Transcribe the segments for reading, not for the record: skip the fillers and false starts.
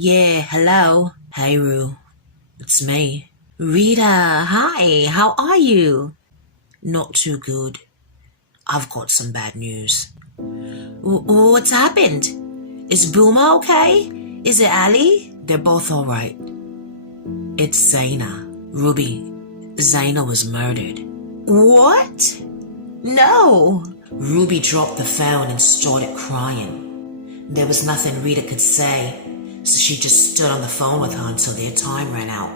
Yeah, hello. Hey, Rue. It's me. Rita, hi. How are you? Not too good. I've got some bad news. What's happened? Is Booma okay? Is it Ali? They're both alright. It's Zaina. Ruby, Zaina was murdered. What? No. Ruby dropped the phone and started crying. There was nothing Rita could say, so she just stood on the phone with her until their time ran out.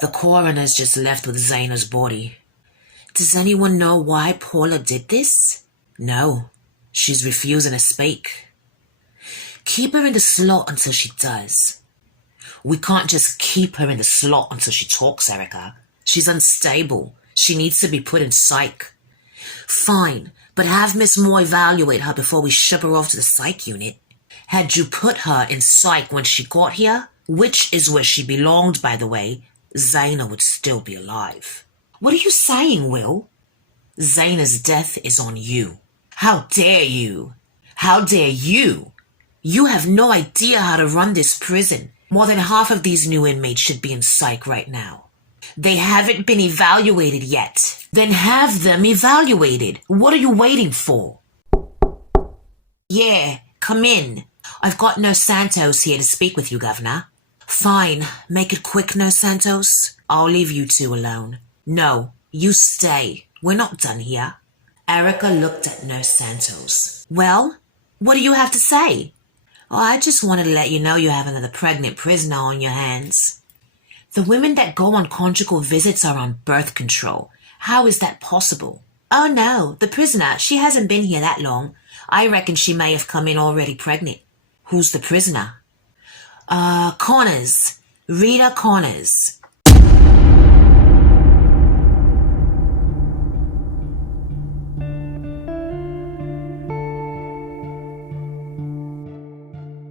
The coroner's just left with Zaina's body. Does anyone know why Paula did this? No, she's refusing to speak. Keep her in the slot until she does. We can't just keep her in the slot until she talks, Erica. She's unstable. She needs to be put in psych. Fine, but have Miss Moore evaluate her before we ship her off to the psych unit. Had you put her in psych when she got here, which is where she belonged, by the way, Zaina would still be alive. What are you saying, Will? Zaina's death is on you. How dare you? How dare you? You have no idea how to run this prison. More than half of these new inmates should be in psych right now. They haven't been evaluated yet. Then have them evaluated. What are you waiting for? Yeah, come in. I've got Nurse Santos here to speak with you, Governor. Fine, make it quick, Nurse Santos. I'll leave you two alone. No, you stay. We're not done here. Erica looked at Nurse Santos. Well, what do you have to say? Oh, I just wanted to let you know you have another pregnant prisoner on your hands. The women that go on conjugal visits are on birth control. How is that possible? Oh no, the prisoner, she hasn't been here that long. I reckon she may have come in already pregnant. Who's the prisoner? Connors. Rita Connors.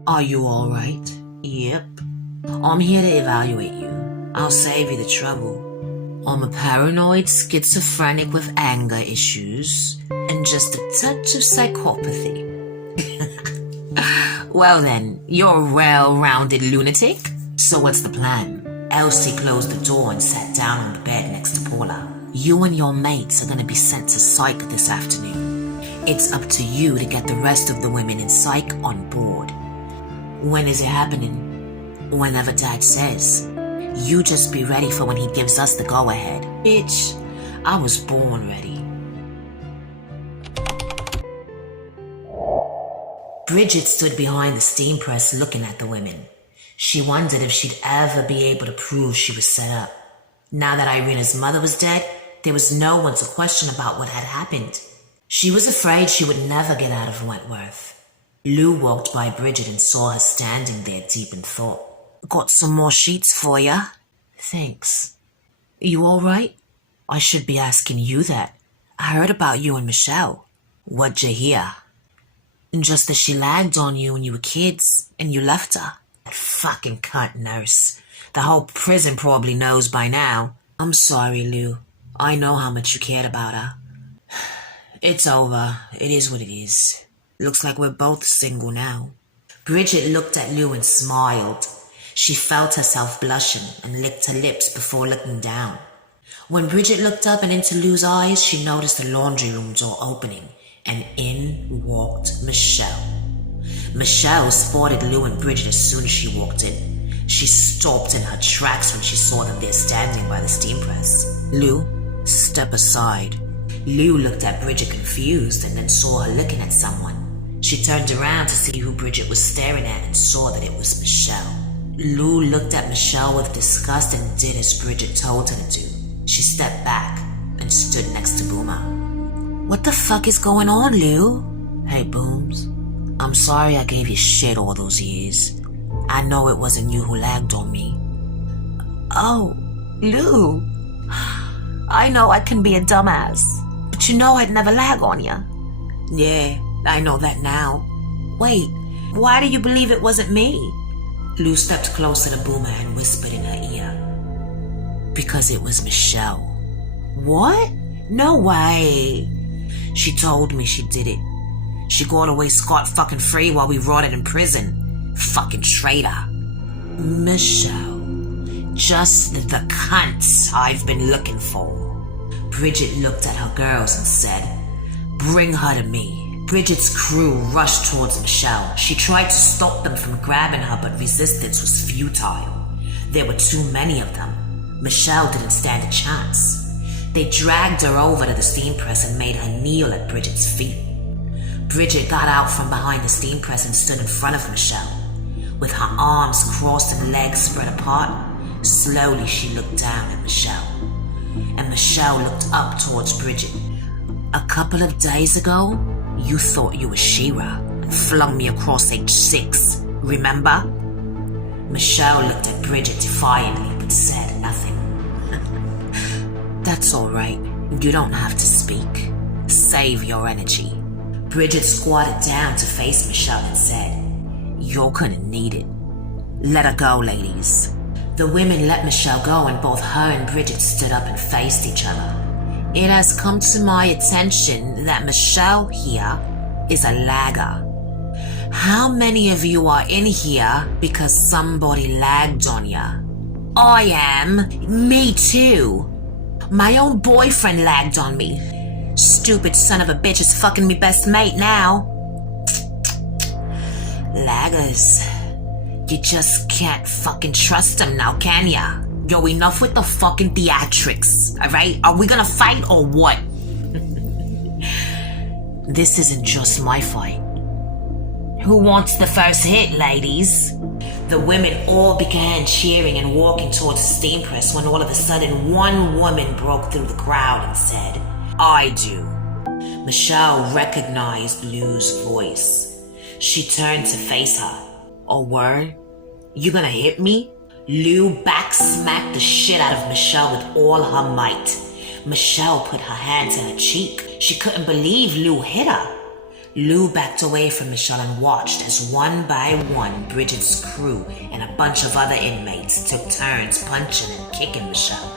Are you alright? Yep. I'm here to evaluate you. I'll save you the trouble. I'm a paranoid schizophrenic with anger issues and just a touch of psychopathy. Well then, you're a well-rounded lunatic. So what's the plan? Elsie closed the door and sat down on the bed next to Paula. You and your mates are going to be sent to psych this afternoon. It's up to you to get the rest of the women in psych on board. When is it happening? Whenever Dad says. You just be ready for when he gives us the go-ahead. Bitch, I was born ready. Bridget stood behind the steam press looking at the women. She wondered if she'd ever be able to prove she was set up. Now that Irina's mother was dead, there was no one to question about what had happened. She was afraid she would never get out of Wentworth. Lou walked by Bridget and saw her standing there deep in thought. Got some more sheets for ya. Thanks. You alright? I should be asking you that. I heard about you and Michelle. What'd you hear? Just that she lagged on you when you were kids and you left her. That fucking cunt nurse. The whole prison probably knows by now. I'm sorry, Lou. I know how much you cared about her. It's over. It is what it is. Looks like we're both single now. Bridget looked at Lou and smiled. She felt herself blushing and licked her lips before looking down. When Bridget looked up and into Lou's eyes, she noticed the laundry room door opening, and in walked Michelle. Michelle spotted Lou and Bridget as soon as she walked in. She stopped in her tracks when she saw them there standing by the steam press. Lou, step aside. Lou looked at Bridget confused and then saw her looking at someone. She turned around to see who Bridget was staring at and saw that it was Michelle. Lou looked at Michelle with disgust and did as Bridget told her to do. She stepped back and stood next to Booma. What the fuck is going on, Lou? Hey, Booms. I'm sorry I gave you shit all those years. I know it wasn't you who lagged on me. Oh, Lou. I know I can be a dumbass, but you know I'd never lag on you. Yeah, I know that now. Wait, why do you believe it wasn't me? Lou stepped closer to Booma and whispered in her ear. Because it was Michelle. What? No way. She told me she did it. She got away scot-fucking-free while we rotted in prison. Fucking traitor. Michelle. Just the cunt I've been looking for. Bridget looked at her girls and said, "Bring her to me." Bridget's crew rushed towards Michelle. She tried to stop them from grabbing her, but resistance was futile. There were too many of them. Michelle didn't stand a chance. They dragged her over to the steam press and made her kneel at Bridget's feet. Bridget got out from behind the steam press and stood in front of Michelle. With her arms crossed and legs spread apart, slowly she looked down at Michelle. And Michelle looked up towards Bridget. "A couple of days ago, you thought you were She-Ra and flung me across H6, remember?" Michelle looked at Bridget defiantly but said nothing. "That's all right. You don't have to speak. Save your energy." Bridget squatted down to face Michelle and said, "You're gonna need it. Let her go, ladies." The women let Michelle go and both her and Bridget stood up and faced each other. "It has come to my attention that Michelle here is a lagger. How many of you are in here because somebody lagged on ya?" "I am. Me too. My own boyfriend lagged on me. Stupid son of a bitch is fucking me best mate now." Laggers. You just can't fucking trust them now, can ya? Yo, enough with the fucking theatrics, alright? Are we gonna fight or what? This isn't just my fight. Who wants the first hit, ladies? The women all began cheering and walking towards the steam press when all of a sudden one woman broke through the crowd and said, "I do." Michelle recognized Lou's voice. She turned to face her. "Oh, word? You gonna hit me?" Lou back-smacked the shit out of Michelle with all her might. Michelle put her hand to her cheek. She couldn't believe Lou hit her. Lou backed away from Michelle and watched as one by one Bridget's crew and a bunch of other inmates took turns punching and kicking Michelle.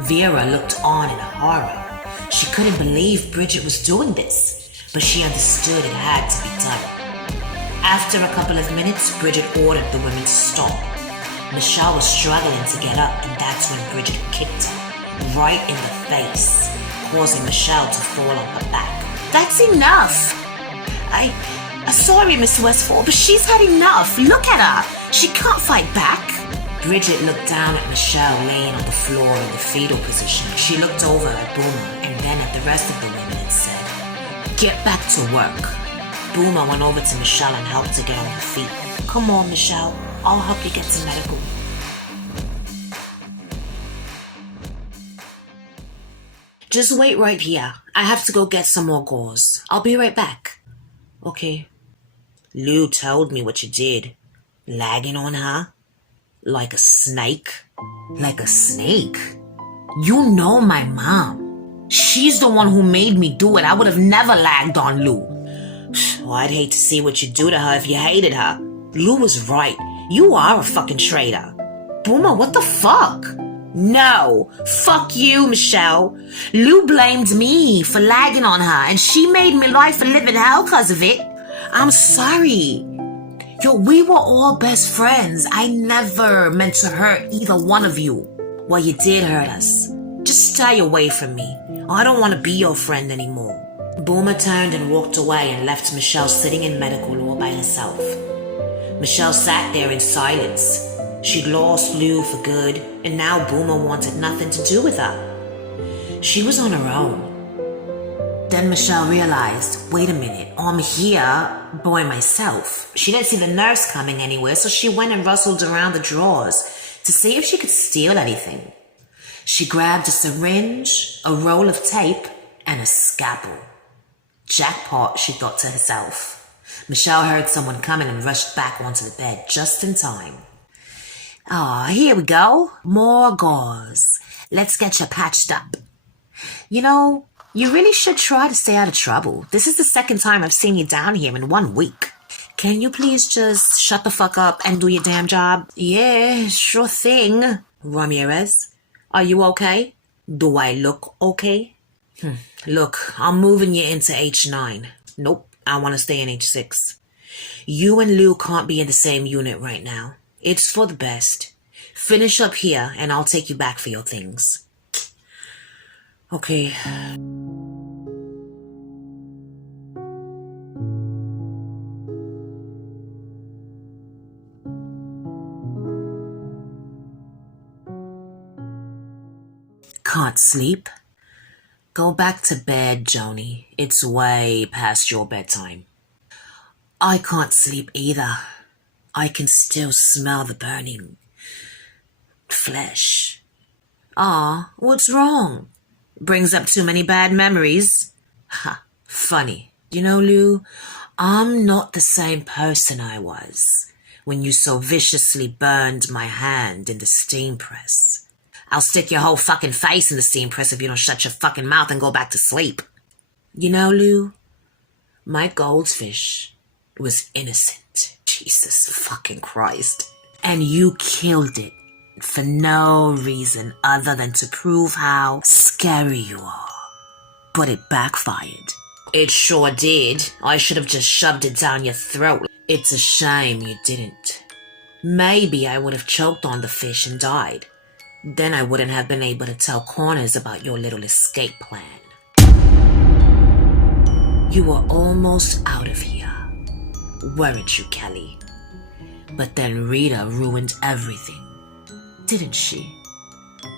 Vera looked on in horror. She couldn't believe Bridget was doing this, but she understood it had to be done. After a couple of minutes, Bridget ordered the women to stop. Michelle was struggling to get up, and that's when Bridget kicked her right in the face, causing Michelle to fall on her back. "That's enough! Sorry, Miss Westfall, but she's had enough. Look at her. She can't fight back." Bridget looked down at Michelle laying on the floor in the fetal position. She looked over at Boomer and then at the rest of the women and said, "Get back to work." Boomer went over to Michelle and helped her get on her feet. "Come on, Michelle. I'll help you get to medical." "Just wait right here. I have to go get some more gauze. I'll be right back." "Okay." "Lou told me what you did. Lagging on her? Like a snake?" "Like a snake? You know my mom. She's the one who made me do it. I would have never lagged on Lou." "Well, I'd hate to see what you do to her if you hated her. Lou was right. You are a fucking traitor." "Boomer, what the fuck?" "No, fuck you, Michelle. Lou blamed me for lagging on her, and she made me life a living hell because of it. I'm sorry. Yo, we were all best friends. I never meant to hurt either one of you." "Well, you did hurt us. Just stay away from me. I don't want to be your friend anymore." Boomer turned and walked away and left Michelle sitting in medical all by herself. Michelle sat there in silence. She'd lost Lou for good, and now Boomer wanted nothing to do with her. She was on her own. Then Michelle realized, wait a minute, I'm here by myself. She didn't see the nurse coming anywhere, so she went and rustled around the drawers to see if she could steal anything. She grabbed a syringe, a roll of tape, and a scalpel. Jackpot, she thought to herself. Michelle heard someone coming and rushed back onto the bed just in time. "Ah, here we go. More gauze. Let's get you patched up. You know, you really should try to stay out of trouble. This is the second time I've seen you down here in 1 week. Can you please just shut the fuck up and do your damn job?" "Yeah, sure thing." "Ramirez, are you okay? Do I look okay?" Look, I'm moving you into H9. Nope. I want to stay in H6. You and Lou can't be in the same unit right now. It's for the best. Finish up here and I'll take you back for your things. Okay. Can't sleep? Go back to bed, Joni. It's way past your bedtime. I can't sleep either. I can still smell the burning flesh. What's wrong? Brings up too many bad memories? Ha, funny. You know, Lou, I'm not the same person I was when you so viciously burned my hand in the steam press. I'll stick your whole fucking face in the steam press if you don't shut your fucking mouth and go back to sleep. You know, Lou, my goldfish was innocent. Jesus fucking Christ. And you killed it for no reason other than to prove how scary you are. But it backfired. It sure did. I should have just shoved it down your throat. It's a shame you didn't. Maybe I would have choked on the fish and died. Then I wouldn't have been able to tell Corners about your little escape plan. You were almost out of here, weren't you, Kelly? But then Rita ruined everything, didn't she?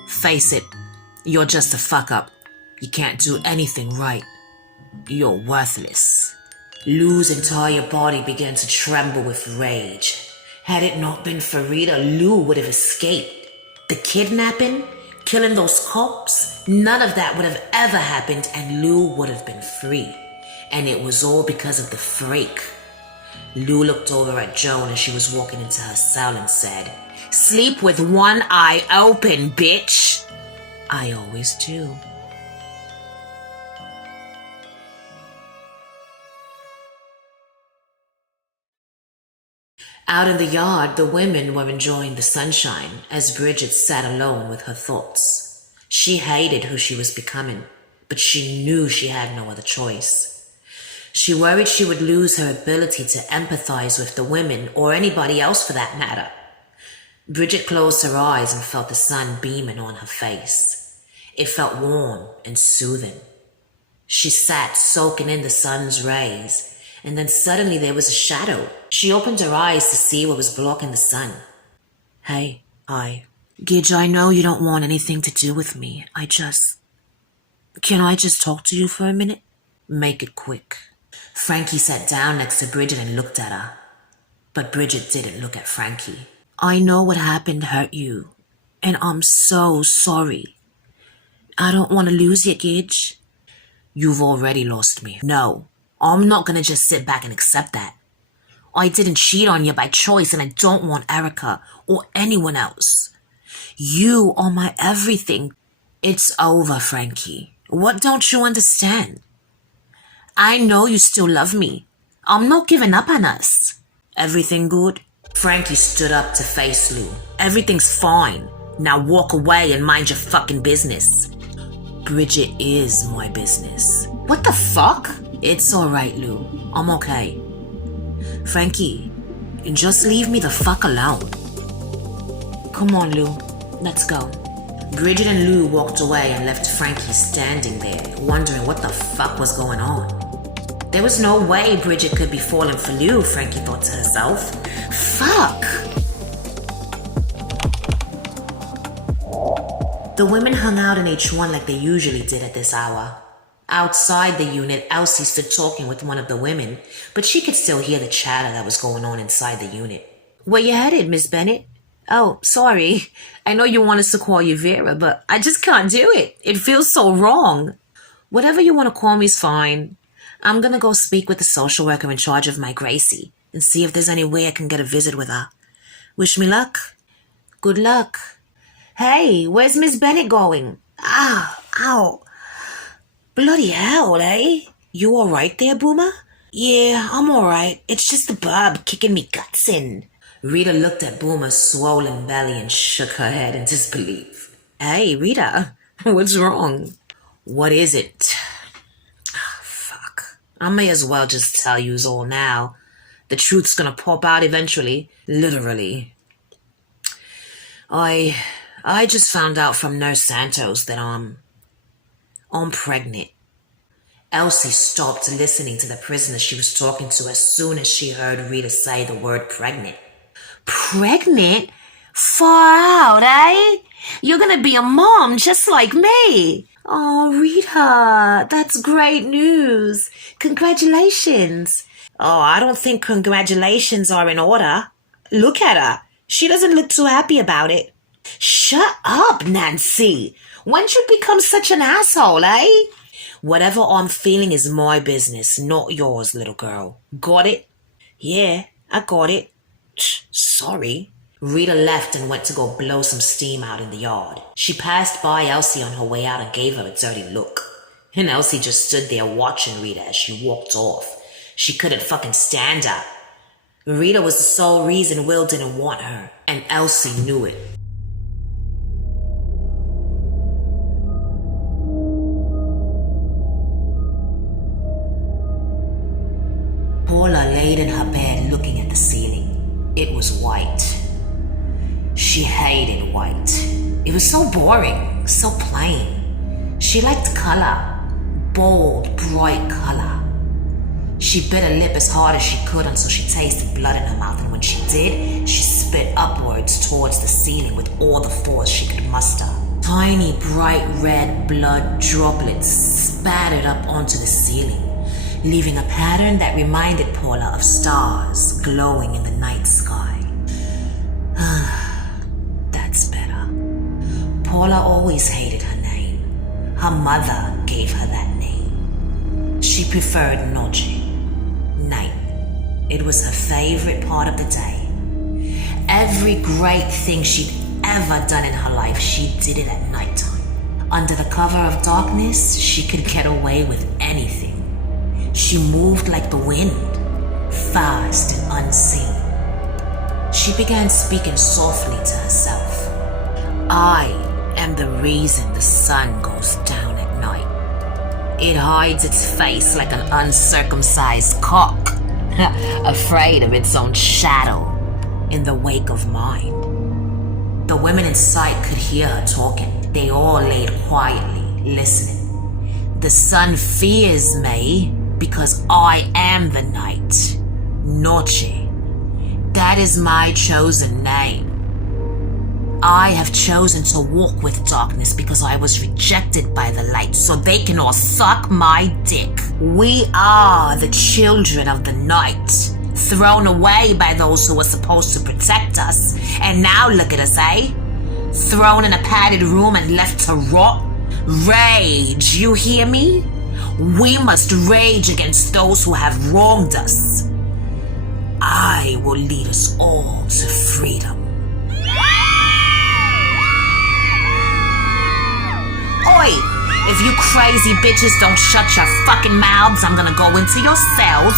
Face it, you're just a fuck-up. You can't do anything right. You're worthless. Lou's entire body began to tremble with rage. Had it not been for Rita, Lou would have escaped. The kidnapping, killing those cops, none of that would have ever happened and Lou would have been free. And it was all because of the freak. Lou looked over at Joan as she was walking into her cell and said, "Sleep with one eye open, bitch." I always do. Out in the yard, the women were enjoying the sunshine as Bridget sat alone with her thoughts. She hated who she was becoming, but she knew she had no other choice. She worried she would lose her ability to empathize with the women or anybody else for that matter. Bridget closed her eyes and felt the sun beaming on her face. It felt warm and soothing. She sat soaking in the sun's rays, and then suddenly there was a shadow. She opened her eyes to see what was blocking the sun. Hey, hi. Gidge, I know you don't want anything to do with me. Can I just talk to you for a minute? Make it quick. Frankie sat down next to Bridget and looked at her. But Bridget didn't look at Frankie. I know what happened hurt you, and I'm so sorry. I don't want to lose you, Gidge. You've already lost me. No, I'm not gonna just sit back and accept that. I didn't cheat on you by choice and I don't want Erica or anyone else. You are my everything. It's over, Frankie. What don't you understand? I know you still love me. I'm not giving up on us. Everything good? Frankie stood up to face Lou. Everything's fine. Now walk away and mind your fucking business. Bridget is my business. What the fuck? It's alright, Lou. I'm okay. Frankie, just leave me the fuck alone. Come on, Lou. Let's go. Bridget and Lou walked away and left Frankie standing there, wondering what the fuck was going on. There was no way Bridget could be falling for Lou, Frankie thought to herself. Fuck! The women hung out in H1 like they usually did at this hour. Outside the unit, Elsie stood talking with one of the women, but she could still hear the chatter that was going on inside the unit. Where you headed, Miss Bennett? Oh, sorry. I know you want us to call you Vera, but I just can't do it. It feels so wrong. Whatever you want to call me is fine. I'm gonna go speak with the social worker in charge of my Gracie and see if there's any way I can get a visit with her. Wish me luck. Good luck. Hey, where's Miss Bennett going? Ow. Bloody hell, eh? You alright there, Boomer? Yeah, I'm alright. It's just the bub kicking me guts in. Rita looked at Boomer's swollen belly and shook her head in disbelief. Hey, Rita, what's wrong? What is it? Fuck. I may as well just tell yous all now. The truth's gonna pop out eventually. Literally. I just found out from Nurse Santos that I'm pregnant. Elsie stopped listening to the prisoner she was talking to as soon as she heard Rita say the word pregnant. Pregnant? Far out, eh? You're gonna be a mom just like me. Oh, Rita, that's great news. Congratulations. Oh, I don't think congratulations are in order. Look at her. She doesn't look too happy about it. Shut up, Nancy. When'd you become such an asshole, eh? Whatever I'm feeling is my business, not yours, little girl. Got it? Yeah, I got it. Sorry. Rita left and went to go blow some steam out in the yard. She passed by Elsie on her way out and gave her a dirty look. And Elsie just stood there watching Rita as she walked off. She couldn't fucking stand her. Rita was the sole reason Will didn't want her, and Elsie knew it. Paula laid in her bed looking at the ceiling. It was white. She hated white. It was so boring, so plain. She liked color, bold, bright color. She bit her lip as hard as she could until she tasted blood in her mouth, and when she did, she spit upwards towards the ceiling with all the force she could muster. Tiny, bright red blood droplets spattered up onto the ceiling, leaving a pattern that reminded Paula of stars glowing in the night sky. That's better. Paula always hated her name. Her mother gave her that name. She preferred Noche, night. It was her favorite part of the day. Every great thing she'd ever done in her life, she did it at nighttime. Under the cover of darkness, she could get away with anything. She moved like the wind, fast and unseen. She began speaking softly to herself. I am the reason the sun goes down at night. It hides its face like an uncircumcised cock, afraid of its own shadow in the wake of mine. The women in sight could hear her talking. They all laid quietly, listening. The sun fears me because I am the night. Noche. That is my chosen name. I have chosen to walk with darkness because I was rejected by the light, so they can all suck my dick. We are the children of the night, thrown away by those who were supposed to protect us. And now look at us, eh? Thrown in a padded room and left to rot. Rage, you hear me? We must rage against those who have wronged us. I will lead us all to freedom. Oi! If you crazy bitches don't shut your fucking mouths, I'm gonna go into your cells,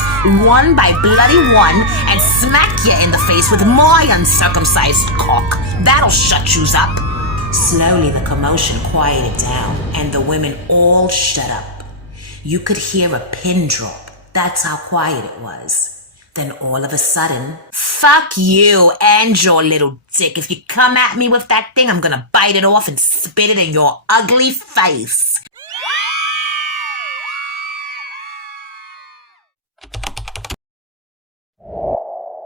one by bloody one, and smack you in the face with my uncircumcised cock. That'll shut yous up. Slowly the commotion quieted down, and the women all shut up. You could hear a pin drop. That's how quiet it was. Then all of a sudden, fuck you and your little dick. If you come at me with that thing, I'm gonna bite it off and spit it in your ugly face.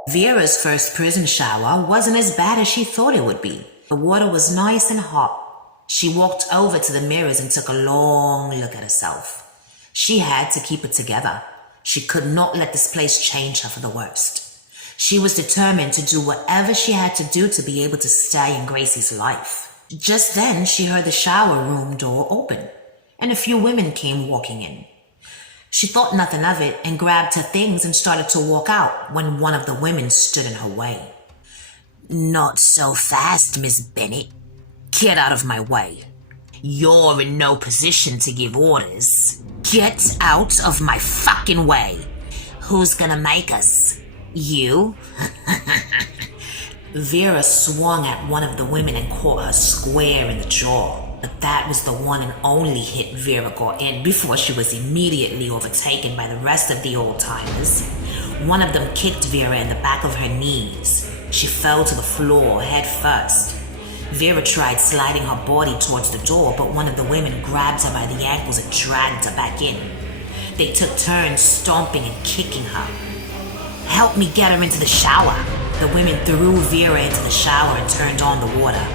Vera's first prison shower wasn't as bad as she thought it would be. The water was nice and hot. She walked over to the mirrors and took a long look at herself. She had to keep it together. She could not let this place change her for the worst. She was determined to do whatever she had to do to be able to stay in Gracie's life. Just then, she heard the shower room door open, and a few women came walking in. She thought nothing of it and grabbed her things and started to walk out when one of the women stood in her way. Not so fast, Miss Bennett. Get out of my way. You're in no position to give orders. Get out of my fucking way. Who's gonna make us? You? Vera swung at one of the women and caught her square in the jaw. But that was the one and only hit Vera got in before she was immediately overtaken by the rest of the old-timers. One of them kicked Vera in the back of her knees. She fell to the floor head first. Vera tried sliding her body towards the door, but one of the women grabbed her by the ankles and dragged her back in. They took turns stomping and kicking her. "Help me get her into the shower." The women threw Vera into the shower and turned on the water.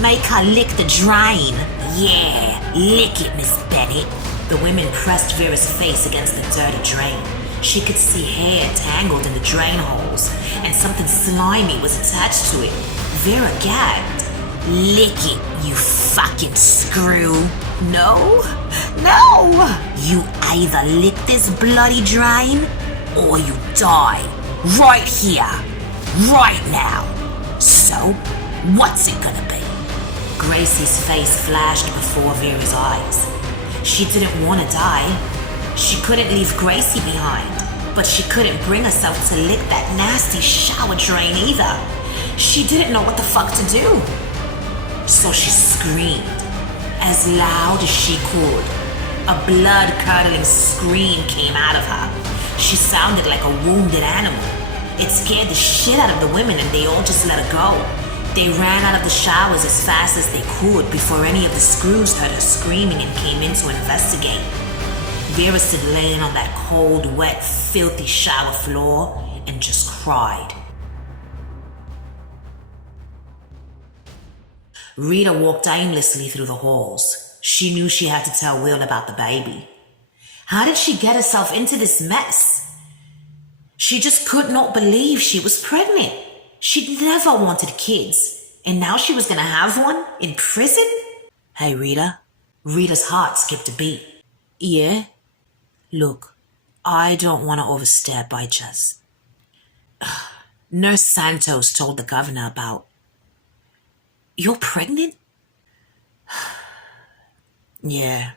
"Make her lick the drain." "Yeah, lick it, Miss Bennett." The women pressed Vera's face against the dirty drain. She could see hair tangled in the drain holes, and something slimy was attached to it. Vera gagged. "Lick it, you fucking screw." "No, no." "You either lick this bloody drain, or you die. Right here. Right now. So, what's it gonna be?" Gracie's face flashed before Vera's eyes. She didn't want to die. She couldn't leave Gracie behind, but she couldn't bring herself to lick that nasty shower drain either. She didn't know what the fuck to do. So she screamed, as loud as she could. A blood-curdling scream came out of her. She sounded like a wounded animal. It scared the shit out of the women, and they all just let her go. They ran out of the showers as fast as they could before any of the screws heard her screaming and came in to investigate. Vera stood laying on that cold, wet, filthy shower floor and just cried. Rita walked aimlessly through the halls. She knew she had to tell Will about the baby. How did she get herself into this mess? She just could not believe she was pregnant. She'd never wanted kids, and now she was gonna have one in prison? "Hey, Rita." Rita's heart skipped a beat. "Yeah? Look, I don't want to overstep, I just... Nurse Santos told the governor about... You're pregnant?" "Yeah."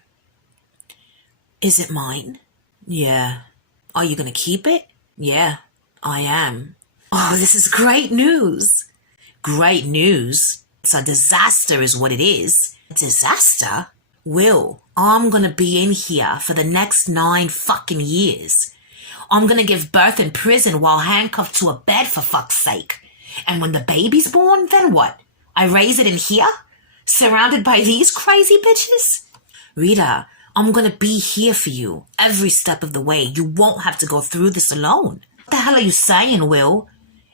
"Is it mine?" "Yeah." "Are you gonna keep it?" "Yeah, I am." "Oh, this is great news." "Great news? It's a disaster is what it is." "A disaster?" "Will, I'm gonna be in here for the next 9 fucking years. I'm gonna give birth in prison while handcuffed to a bed, for fuck's sake. And when the baby's born, then what? I raise it in here? Surrounded by these crazy bitches?" "Rita, I'm gonna be here for you every step of the way. You won't have to go through this alone." "What the hell are you saying, Will?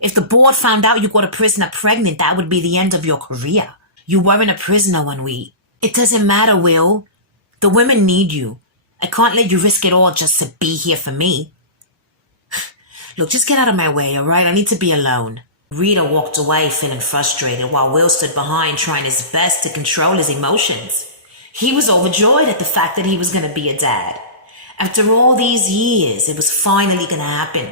If the board found out you got a prisoner pregnant, that would be the end of your career. You weren't a prisoner when we... It doesn't matter, Will. The women need you. I can't let you risk it all just to be here for me." "Look, just get out of my way, all right? I need to be alone." Rita walked away feeling frustrated while Will stood behind trying his best to control his emotions. He was overjoyed at the fact that he was going to be a dad. After all these years, it was finally going to happen.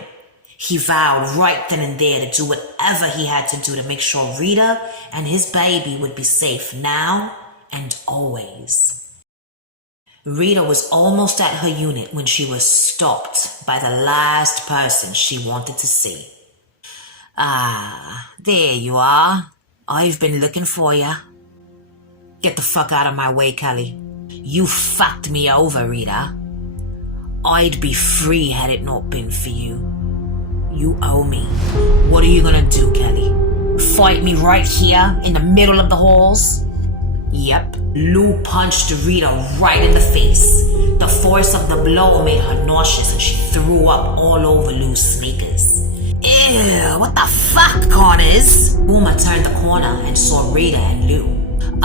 He vowed right then and there to do whatever he had to do to make sure Rita and his baby would be safe now and always. Rita was almost at her unit when she was stopped by the last person she wanted to see. "Ah, there you are. I've been looking for you." "Get the fuck out of my way, Kelly. You fucked me over, Rita. I'd be free had it not been for you. You owe me. What are you gonna do, Kelly? Fight me right here in the middle of the halls?" Yep, Lou punched Rita right in the face. The force of the blow made her nauseous and she threw up all over Lou's sneakers. "Ew, what the fuck, Connors?" Uma turned the corner and saw Rita and Lou.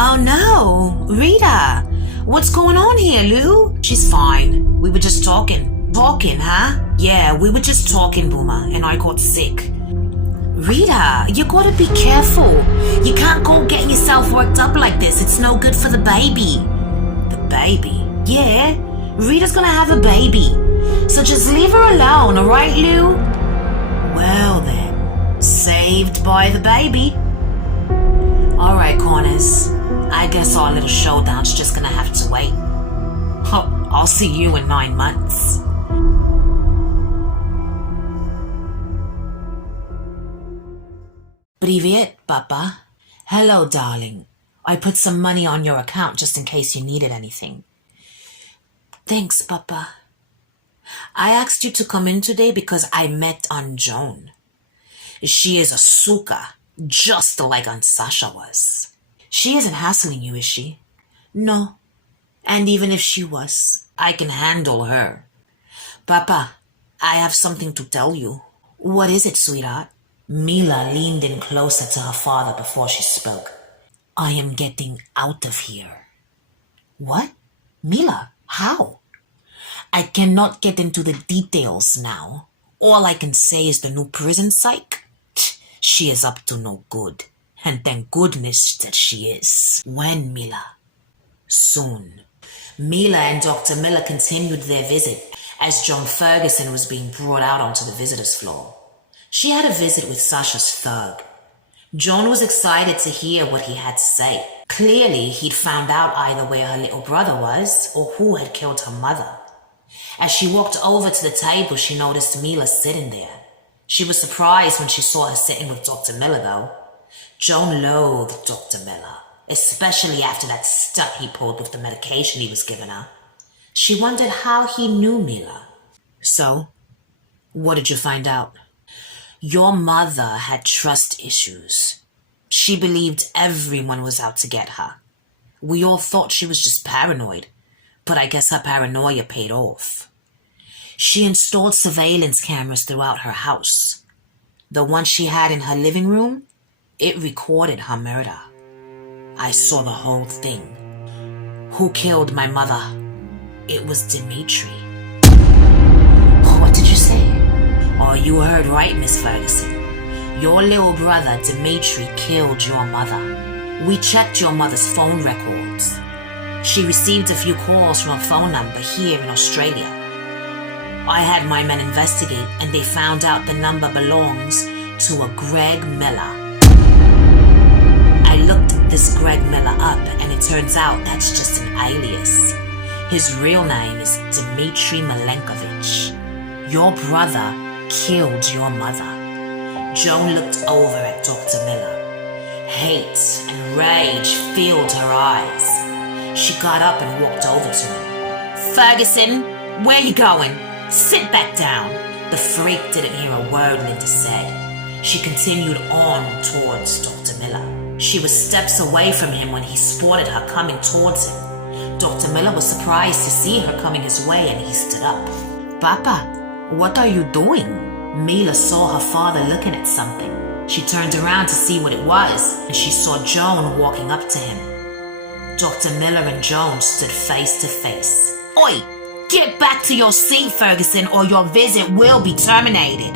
"Oh no, Rita, what's going on here, Lou?" "She's fine. We were just talking." "Talking, huh?" "Yeah, we were just talking, Boomer, and I got sick." "Rita, you gotta be careful. You can't go getting yourself worked up like this. It's no good for the baby." "The baby?" "Yeah, Rita's gonna have a baby. So just leave her alone, alright, Lou?" "Well then, saved by the baby." "Alright, Corners. I guess our little showdown's just gonna have to wait. I'll see you in 9 months." "Привет, Papa." "Hello, darling. I put some money on your account just in case you needed anything. Thanks, Papa. I asked you to come in today because I met Aunt Joan. She is a suka, just like Aunt Sasha was. She isn't hassling you, is she? No. And even if she was, I can handle her. Papa, I have something to tell you. What is it, sweetheart? Mila leaned in closer to her father before she spoke. I am getting out of here. What? Mila, how? I cannot get into the details now. All I can say is the new prison psych. She is up to no good. And thank goodness that she is. When, Mila? Soon. Mila and Dr. Miller continued their visit as Joan Ferguson was being brought out onto the visitor's floor. She had a visit with Sasha's thug. Joan was excited to hear what he had to say. Clearly, he'd found out either where her little brother was or who had killed her mother. As she walked over to the table, she noticed Mila sitting there. She was surprised when she saw her sitting with Dr. Miller, though. Joan loathed Dr. Miller, especially after that stunt he pulled with the medication he was giving her. She wondered how he knew Mila. So, what did you find out? Your mother had trust issues. She believed everyone was out to get her. We all thought she was just paranoid, but I guess her paranoia paid off. She installed surveillance cameras throughout her house. The one she had in her living room, it recorded her murder. I saw the whole thing. Who killed my mother? It was Dimitri. What did you say? Oh, you heard right, Miss Ferguson. Your little brother, Dimitri, killed your mother. We checked your mother's phone records. She received a few calls from a phone number here in Australia. I had my men investigate, and they found out the number belongs to a Greg Miller. I looked this Greg Miller up, and it turns out that's just an alias. His real name is Dmitry Milenkovich. Your brother killed your mother. Joan looked over at Dr. Miller. Hate and rage filled her eyes. She got up and walked over to him. Ferguson, where you going? Sit back down. The freak didn't hear a word Linda said. She continued on towards Dr. Miller. She was steps away from him when he spotted her coming towards him. Dr. Miller was surprised to see her coming his way, and he stood up. Papa, what are you doing? Mila saw her father looking at something. She turned around to see what it was, and she saw Joan walking up to him. Dr. Miller and Joan stood face to face. Oi! Get back to your seat, Ferguson, or your visit will be terminated.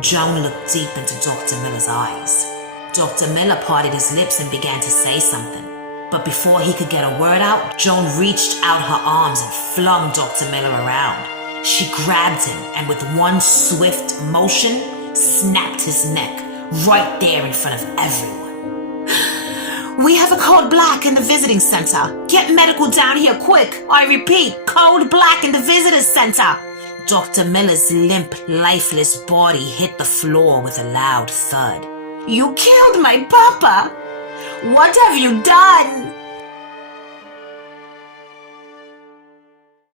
Joan looked deep into Dr. Miller's eyes. Dr. Miller parted his lips and began to say something. But before he could get a word out, Joan reached out her arms and flung Dr. Miller around. She grabbed him and with one swift motion, snapped his neck right there in front of everyone. We have a code black in the visiting center. Get medical down here quick. I repeat, code black in the visitor's center. Dr. Miller's limp, lifeless body hit the floor with a loud thud. You killed my papa. What have you done?